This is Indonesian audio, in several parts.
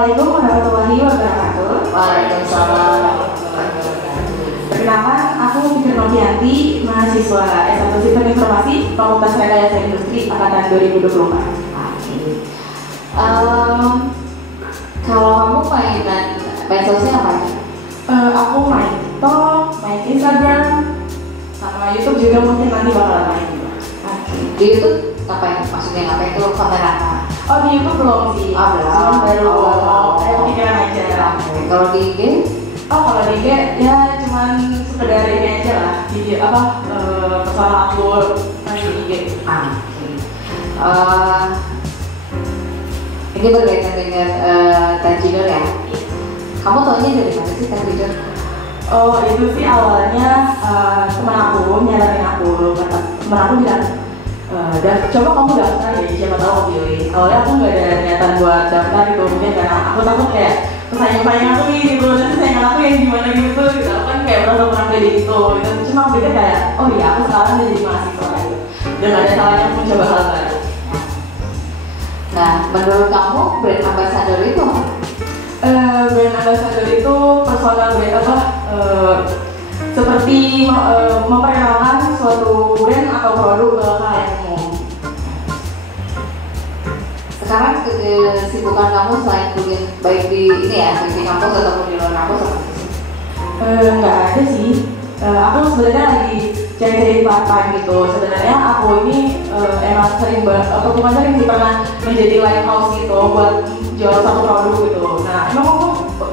Assalamualaikum warahmatullahi wabarakatuh. Waalaikumsalam warahmatullahi wabarakatuh. Perkenalkan, aku Fikri Novianti, mahasiswa S1 Sistem Informasi, Fakultas Rekayasa Industri Angkatan 2024. Kalau kamu mainan medsosnya apa aja? Aku main TikTok, main Instagram, sama YouTube juga mungkin nanti bakal main juga. Di YouTube ngapain? Maksudnya ngapain itu konten apa? Oh, di YouTube belum sih. Belum. Cuman baru kepikiran aja. Kalau di IG? Oh, kalau di IG ya cuman sekedar ini aja lah. Video persoalan aku main di IG. Ini berkaitan dengan Tanjidor ya? Kamu taunya dari mana sih Tanjidor? Oh, itu sih awalnya teman aku nyaranin aku, teman aku bilang, coba kamu daftar ya, siapa tahu aku pilih. Awalnya aku nggak ada niatan buat daftar gitu, mungkin karena aku takut kayak pesaing aku nih gitu, nanti saingan aku yang gimana gitu, aku kan kayak merasa kurang pede gitu. Cuma aku pikir kayak, oh iya aku sekarang udah jadi mahasiswa gitu, dan nggak ada salahnya aku mencoba hal baru. Nah, menurut kamu brand ambassador itu apa? Brand ambassador itu personal brand apa? Seperti memperkenalkan suatu brand atau produk ke halayak umum. Sekarang kesibukan kamu selain kuliah baik di ini ya, baik di kampus ataupun di luar kampus apa sih? Nggak ada sih. Aku sebenarnya lagi cari-cari part-time gitu. Sebenarnya aku ini emang sering atau bukan sering sih, pernah menjadi lighthouse gitu buat jual satu produk gitu. Nah,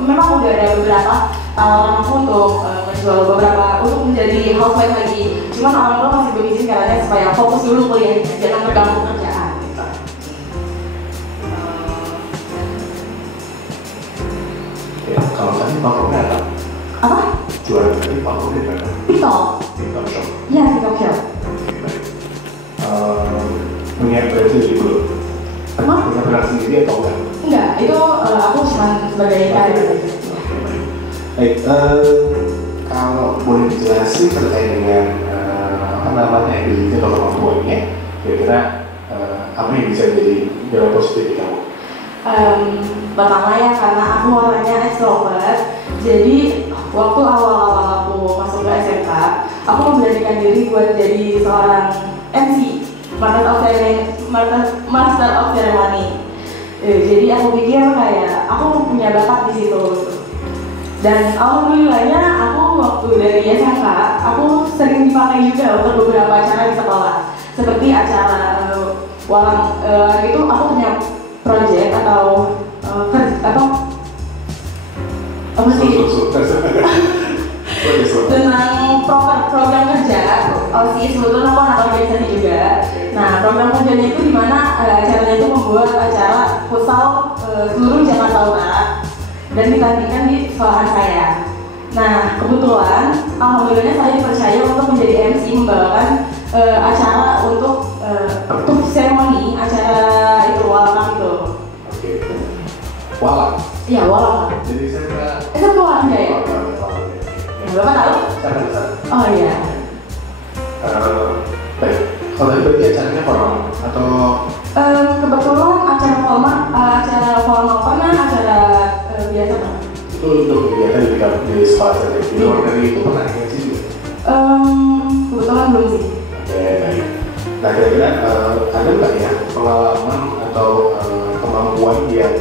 memang udah ada beberapa tawaran aku untuk menjual beberapa untuk menjadi housewife lagi. Cuman orang tua masih belum izin karena supaya fokus dulu kuliahnya, jangan terganggu kerjaan gitu. Ya, kalau tadi favoritnya apa? Apa? Jualan tadi favoritnya apa? TikTok. TikTok shop. Iya, TikTok shop. Oke, baik. Punya brand sendiri belum? Punya brand sendiri atau enggak? Enggak, itu aku cuma sebagai karir aja. Baik, kalau boleh dijelasin terkait dengan apa namanya ability atau kemampuannya, kira-kira apa yang bisa jadi nilai positif di kamu? Pertama ya karena aku orangnya extrovert, jadi waktu awal-awal aku masuk ke SMK, aku memberanikan diri buat jadi seorang MC, Master of Ceremony. Jadi aku pikir kayak aku punya bakat di situ. Dan alhamdulillahnya aku waktu dari SMK, aku sering dipakai juga untuk beberapa acara di sekolah. Seperti acara walang itu aku punya project atau apa sih tentang program kerja OSIS, sebetulnya aku anak organisasi juga. Nah, program kerjanya itu dimana acaranya itu membuat acara futsal seluruh Jakarta Utara dan ditandingkan di sekolahan saya. Nah, kebetulan alhamdulillahnya saya dipercaya untuk menjadi MC membawakan acara untuk seremoni acara itu walang itu. Oke. Walang. Iya, walang. Jadi saya Itu walang ya? Bapak tahu? Saya bisa. Oh iya. Baik. Kalau tadi berarti acaranya formal atau? Kebetulan acara formal pernah, acara biasa pernah. Itu untuk kegiatan di sekolah saja. Di luar dari itu pernah sih juga? Kebetulan belum sih. Oke, baik. Nah, kira-kira ada nggak ya pengalaman atau kemampuan yang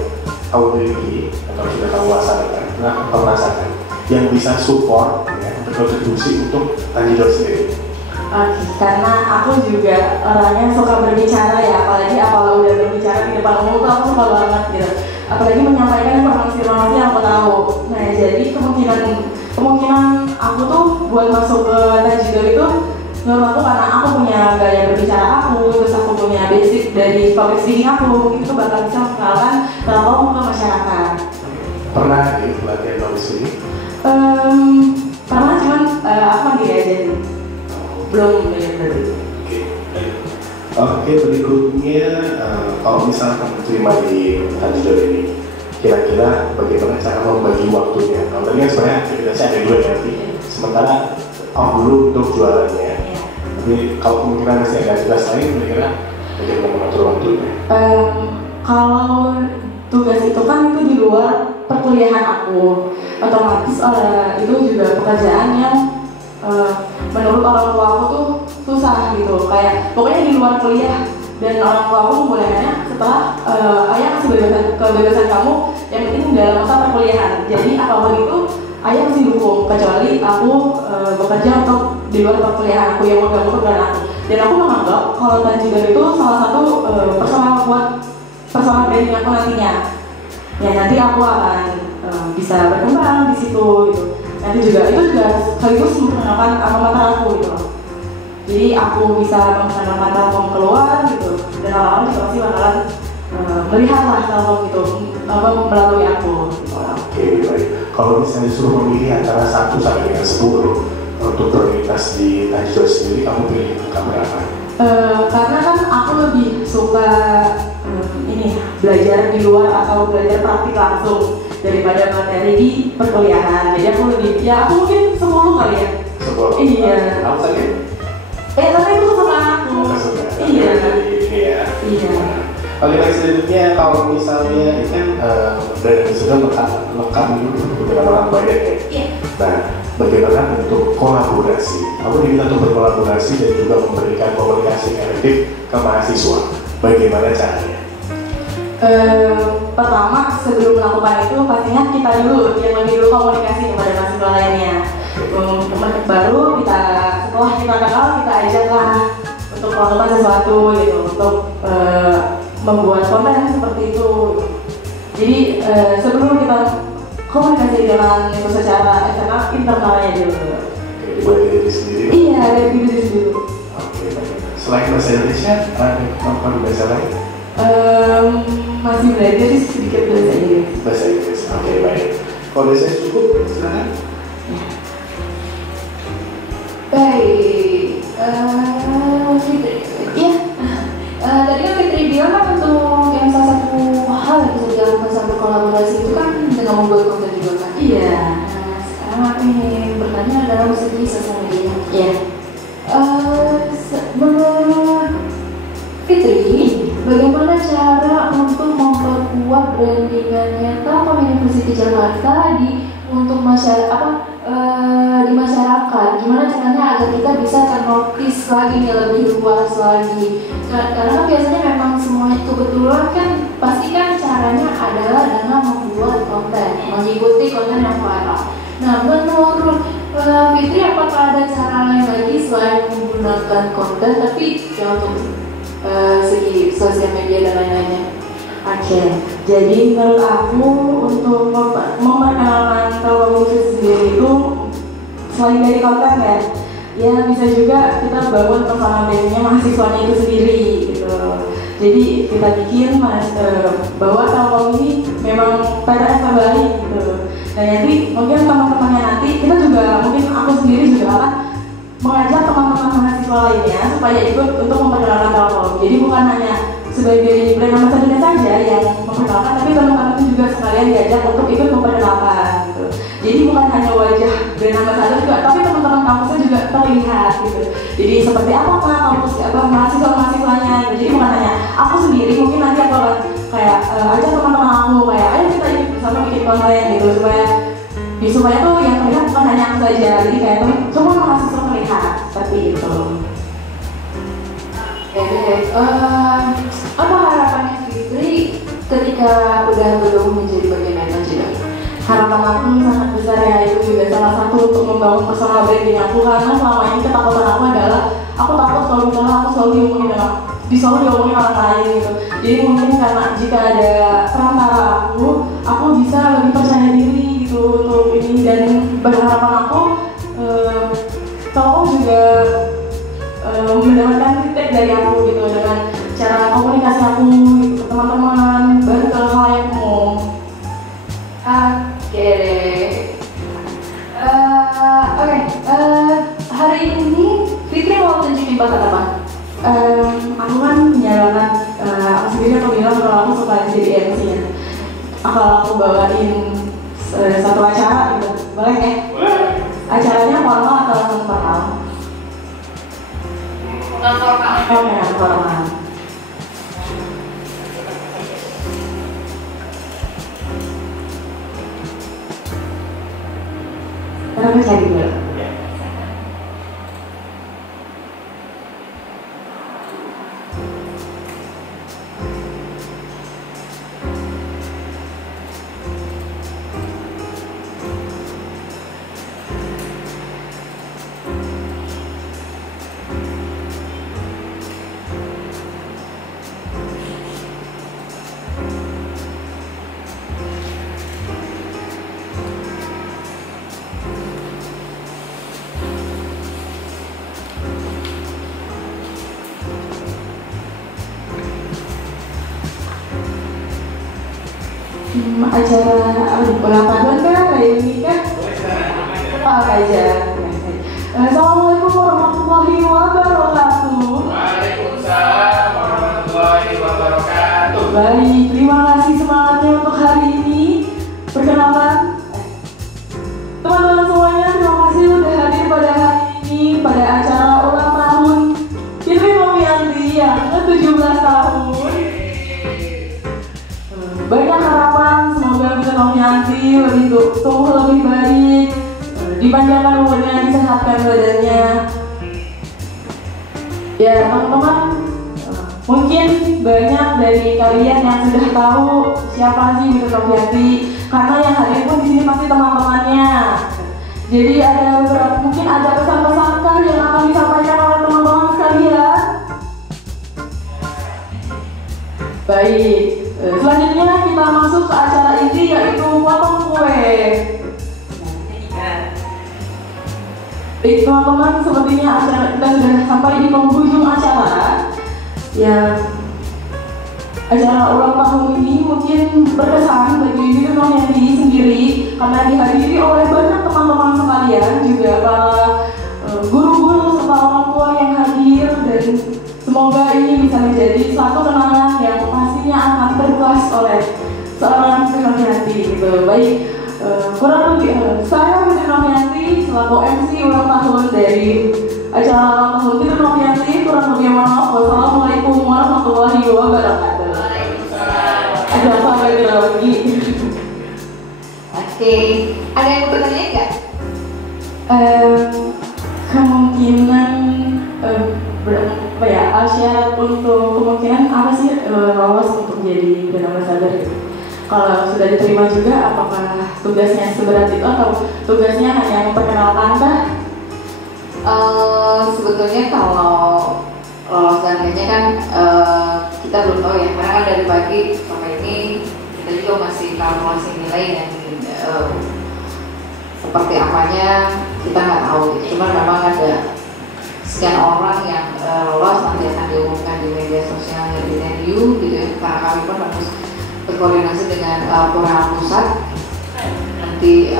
kamu miliki atau sudah kamu rasakan, merasakan yang bisa support ya, berkontribusi untuk Tanjidor sendiri? Karena aku juga orangnya suka berbicara ya, apalagi apabila udah berbicara di depan umum tuh aku suka banget gitu. Apalagi menyampaikan informasi-informasi yang aku tahu. Nah, jadi kemungkinan aku tuh buat masuk ke Tanjidor itu menurut aku karena aku punya gaya berbicara aku, terus aku punya basic dari public speaking aku, mungkin itu bakal bisa mengenalkan aku ke masyarakat. Pernah ya latihan public speaking? Pernah, cuman aku mandiri aja sih. Belum berarti. Oke, berikutnya kalau misalnya kamu terima di Tanjidor ini, kira-kira bagaimana cara membagi waktunya? Kalau tadi kan sebenarnya aktivitasnya ada dua nanti, sementara dulu untuk jualannya. Tapi kalau kemungkinan masih ada aktivitas lain, kira-kira bagaimana mengatur waktunya? Kalau tugas itu kan itu di luar perkuliahan aku, otomatis itu juga pekerjaan yang menurut orang tua aku tuh susah gitu, kayak pokoknya di luar kuliah, dan orang tua aku membolehkannya setelah ayah kasih kebebasan kamu yang penting dalam masa perkuliahan, jadi apapun itu ayah masih dukung, kecuali aku bekerja untuk di luar perkuliahan aku yang mengganggu pekerjaan aku. Dan aku menganggap kalau Tanjigar itu salah satu personal branding aku nantinya. Ya nanti aku akan bisa berkembang di situ gitu. Nanti itu juga sekaligus memperkenalkan alma aku gitu loh. Jadi aku bisa memperkenalkan Telkom keluar gitu, dan orang-orang juga pasti bakalan melihat lah Telkom gitu melalui aku. Oke, baik. Kalau misalnya disuruh memilih antara 1 sampai dengan 10 untuk prioritas di Tanjigar sendiri, kamu pilih angka berapa? Karena kan aku lebih suka belajar di luar atau belajar praktik langsung daripada materi di perkuliahan. Jadi aku mungkin 10 kali ya. 10? Iya. Kamu tadi? Tapi itu suka aku. Iya. Iya. Oke, baik, selanjutnya kalau misalnya ini kan dari sudah lekam dengan orang banyak ya. Iya. Nah, bagaimana untuk kolaborasi? Kamu diminta untuk berkolaborasi dan juga memberikan komunikasi efektif ke mahasiswa. Bagaimana caranya? Pertama, sebelum melakukan itu pastinya kita dulu yang lebih dulu komunikasi kepada mahasiswa lainnya. Baru setelah kita kenal, kita ajaklah untuk melakukan sesuatu gitu, untuk membuat konten seperti itu. Jadi sebelum kita komunikasi dengan itu secara eksternal, internalnya dulu. Buat diri sendiri? Iya, dari diri sendiri. Oke, baik. Selain bahasa Indonesia, ada kemampuan bahasa lain? Masih belajar sedikit bahasa Inggris. Bahasa Inggris, oke, baik. Kalau saya cukup, silakan. Baik, Fitri. Iya. Tadi kan Fitri bilang kan untuk yang salah satu hal yang bisa dilakukan saat berkolaborasi itu kan dengan membuat konten juga kan. Iya. Nah, sekarang aku ingin bertanya dalam segi sosial media. Iya. Menurut Fitri, bagaimana cara untuk memperkuat brandingannya Telkom University Jakarta untuk di masyarakat? Gimana caranya agar kita bisa ternotis lagi nih, lebih luas lagi? Karena biasanya memang semuanya kebetulan kan pasti kan caranya adalah dengan membuat konten, mengikuti konten yang viral. Nah, menurut Fitri, apakah ada cara lain lagi selain menggunakan konten tapi yang untuk segi sosial media dan lain-lainnya? Oke, jadi menurut aku untuk memperkenalkan Telkom sendiri itu selain dari konten ya bisa juga kita bangun personal brandingnya mahasiswanya itu sendiri gitu. Jadi kita bikin bahwa Telkom ini memang PTS terbaik gitu. Dan nanti mungkin teman-temannya nanti kita juga mungkin aku sendiri juga akan mengajak teman-teman mahasiswa lainnya supaya ikut untuk memperkenalkan Telkom. Jadi bukan hanya sebagai brand ambassador saja yang memperkenalkan, tapi teman-teman itu juga sekalian diajak untuk ikut memperkenalkan gitu. Jadi bukan hanya wajah brand ambassador juga, tapi teman-teman kampusnya juga terlihat gitu. Jadi seperti apa kampus mahasiswanya gitu. Jadi bukan hanya aku sendiri, mungkin nanti aku akan kayak ajak teman-teman aku kayak ayo kita ikut bersama bikin konten gitu supaya tuh yang terlihat bukan hanya aku saja, jadi kayak semua mahasiswa terlihat seperti itu. Apa harapannya Fitri ketika udah bergabung menjadi bagian dari Tanjigar? Harapan aku sangat besar ya, itu juga salah satu untuk membangun personal branding aku, karena selama ini ketakutan aku adalah aku takut kalau misalnya aku selalu diomongin orang lain gitu. Jadi mungkin karena jika ada perantara aku bisa lebih percaya diri gitu untuk ini, dan berharapan aku Telkom juga mendapatkan feedback dari aku gitu dengan cara komunikasi aku gitu ke teman-teman, baru ke hal yang umum. Hari ini Fitri mau tunjukin bakat apa? Aku kan menyalakan aku sendiri aku bilang kalau aku suka jadi MC ya. Kalau aku bawain satu acara gitu, boleh ya? Acaranya formal atau langsung formal? Non-formal. Oh ya, formal. Kenapa cari dulu? Ya. Acara apa nih? Ulang tahun kah? Kayak ini kah? Apa aja? Assalamualaikum warahmatullahi wabarakatuh. Waalaikumsalam warahmatullahi wabarakatuh. Baik, terima kasih semangatnya untuk hari ini. Perkenalkan, teman-teman semuanya, terima kasih sudah hadir pada hari ini pada acara ulang tahun Fitri Novianti yang ke-17 tahun. Banyak harapan, semoga Fitri Novianti tumbuh lebih baik, dipanjangkan umurnya, disehatkan badannya. Ya teman-teman, mungkin banyak dari kalian yang sudah tahu siapa sih Fitri Novianti, karena yang hadir pun di sini pasti teman-temannya. Jadi mungkin ada pesan-pesan yang akan disampaikan oleh teman-teman sekalian. Baik, selanjutnya kita masuk ke acara inti, yaitu potong kue. Baik teman-teman, sepertinya acara kita sudah sampai di penghujung acara. Ya, acara ulang tahun ini mungkin berkesan bagi Fitri Novianti sendiri karena dihadiri oleh banyak teman-teman sekalian, juga para guru-guru serta orang tua yang hadir, dan semoga ini bisa menjadi satu kenangan yang pastinya akan terbekas oleh seorang Fitri Novianti gitu. Baik, kurang lebih saya Fitri Novianti selaku MC ulang tahun dari acara ulang tahun Fitri Novianti, kurang lebih mohon maaf. Wassalamualaikum warahmatullahi wabarakatuh. Ada apa lagi? Oke, ada yang mau bertanya nggak? Kemungkinan apa ya, syarat untuk kemungkinan apa sih lolos untuk jadi brand ambassador gitu? Kalau sudah diterima juga, apakah tugasnya seberat itu atau tugasnya hanya memperkenalkan kah? Sebetulnya kalau lolos dan kayaknya kan kita belum tahu ya, karena kan dari pagi sampai ini kita juga masih kalkulasi nilai dan seperti apanya kita nggak tahu gitu. Cuma memang ada sekian orang yang lolos, nanti akan diumumkan di media sosialnya di TNU gitu ya, karena kami pun harus berkoordinasi dengan Pura Pusat nanti,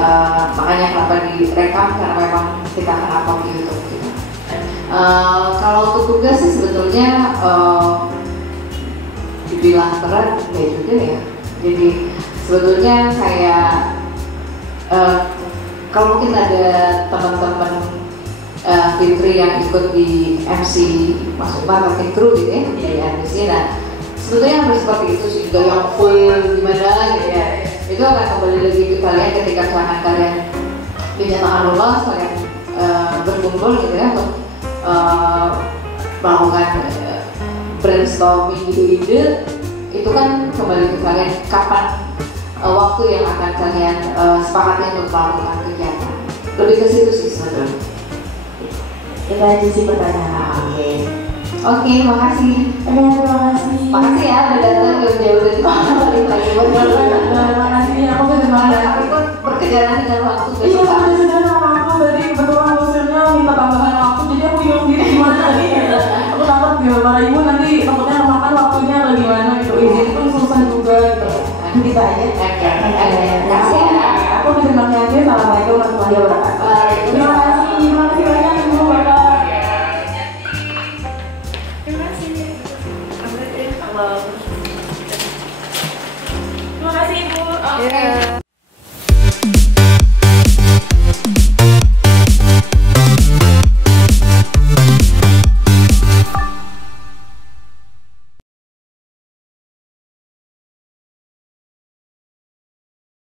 makanya kenapa direkam, karena memang kita akan upload di YouTube gitu. Kalau untuk tugas sih sebetulnya dibilang berat ya juga ya. Jadi sebetulnya kayak kalau mungkin ada teman-teman Fitri yang ikut di MC masuk marketing crew gitu ya di MC, nah sebetulnya hampir seperti itu sih, juga yang full gimana gitu ya. Itu akan kembali lagi ke kalian ketika misalkan kalian dinyatakan lolos, kalian berkumpul gitu ya untuk melakukan brainstorming ide-ide. Itu kan kembali ke kalian kapan waktu yang akan kalian sepakati untuk melakukan kegiatan. Lebih ke situ sih sebetulnya. Kita aja sih pertanyaan. Oke, makasih. Terima kasih. Makasih ya udah datang jauh-jauh dari mana balik lagi. Terima kasih. Aku kedengaran. Aku pun berkejaran dengan waktu. Iya, aku sudah sama aku tadi kebetulan dosennya minta tambahan waktu, jadi aku bingung sendiri gimana nih. Aku takut gitu, para ibu nanti takutnya memakan waktunya atau gimana gitu. Izin pun susah juga gitu. Kita aja. Oke. Makasih ya. Aku terima kasih. Assalamualaikum warahmatullahi wabarakatuh.